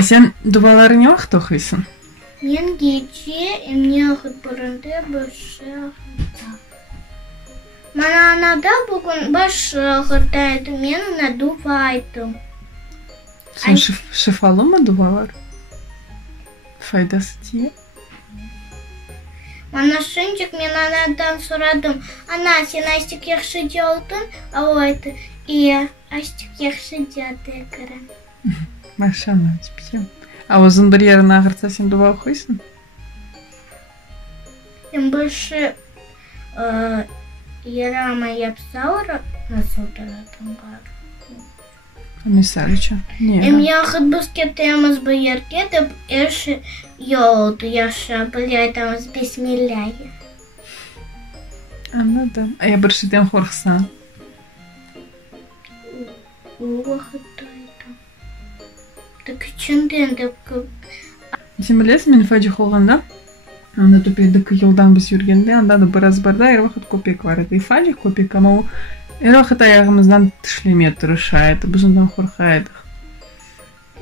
Сен дубаларың вақты оқисың? Мен гече, эмне охот бұрынды башы охыта. Мана анада бүгін башы охытайды, мен она дубайтым. Сен шифалы ма дубалар? Файдасы тие? Мана шынчик мен анадан сұрадым. Ана, сен астик яқшы делдың? А ол айты, ия, астик яқшы делді көрін. Машалла, типсем. А өзің бір ерін ағыртса сен дуба оқисың? Мен больше ярама япсаура насылдаратым бар. Мисалы чо? Эм яхыт бускетеміз бұйерге деп әші йолды яша білетіміз бесмилляйы. Anladım. А я бір шеден қорқсан? Уақыттайды. Так үшінден деп көп. Сен білесің, мен фаджих олғанда, анда тупедік елдан біз жүргенде, анда да біраз барда, әр вақыт көпек бар еді. И фаджих көпек, ама ол әр вақыт аяғымыздан тішлеме тұрышайды, біз ондан қорқайдық.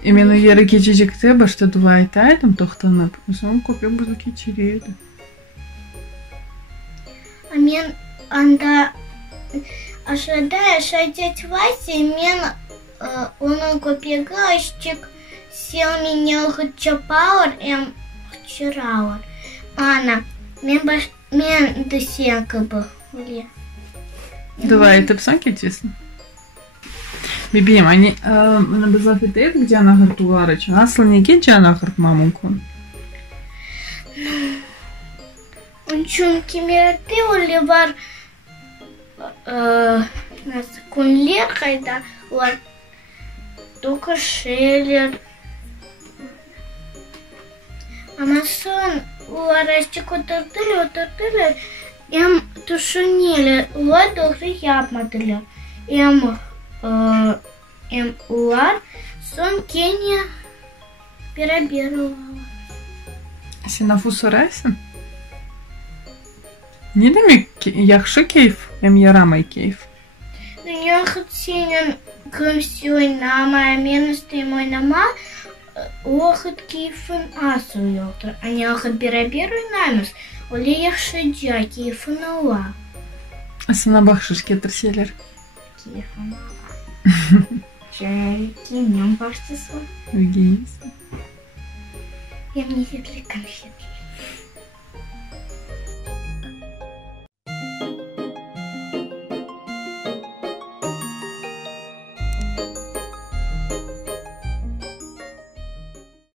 И мен ері кечежекте башта дуа айтайдым, тоқтанып. Соң көпек бізді кечерейді. А мен анда ашада шайдет Вася, мен оның көпегі аштик сел меня хычапауыр, эм хчырауыр. Ана, мен десенка бы. Давай, айтып сан кетесің. Бебем, они мына біз афетейді, где ана ғыртулары үшін. Асыл неге жана ғыртма мүмкін? Чун кемерде оле бар күнлер қайда олар токашелер. Амасон олар астик отырдылы, ем тушынелі, олар доғры япмадылы. Ем олар сон кене переберувала. Сен афу сорайсың? Не демек яқшы кейф, ем ярамай кейф? Дүния сенен көмсі ойнама, мен істейм ойнама, уақыт кейфін асы ойылдыр. Ане уақыт бері ойнаймыз, оле яқшы жа кейфін ола. Асына бақшыш кетірселер. Кейфін ола. Жай кеймен бақшысы. Өгейсің. Ем не зетлі конфет.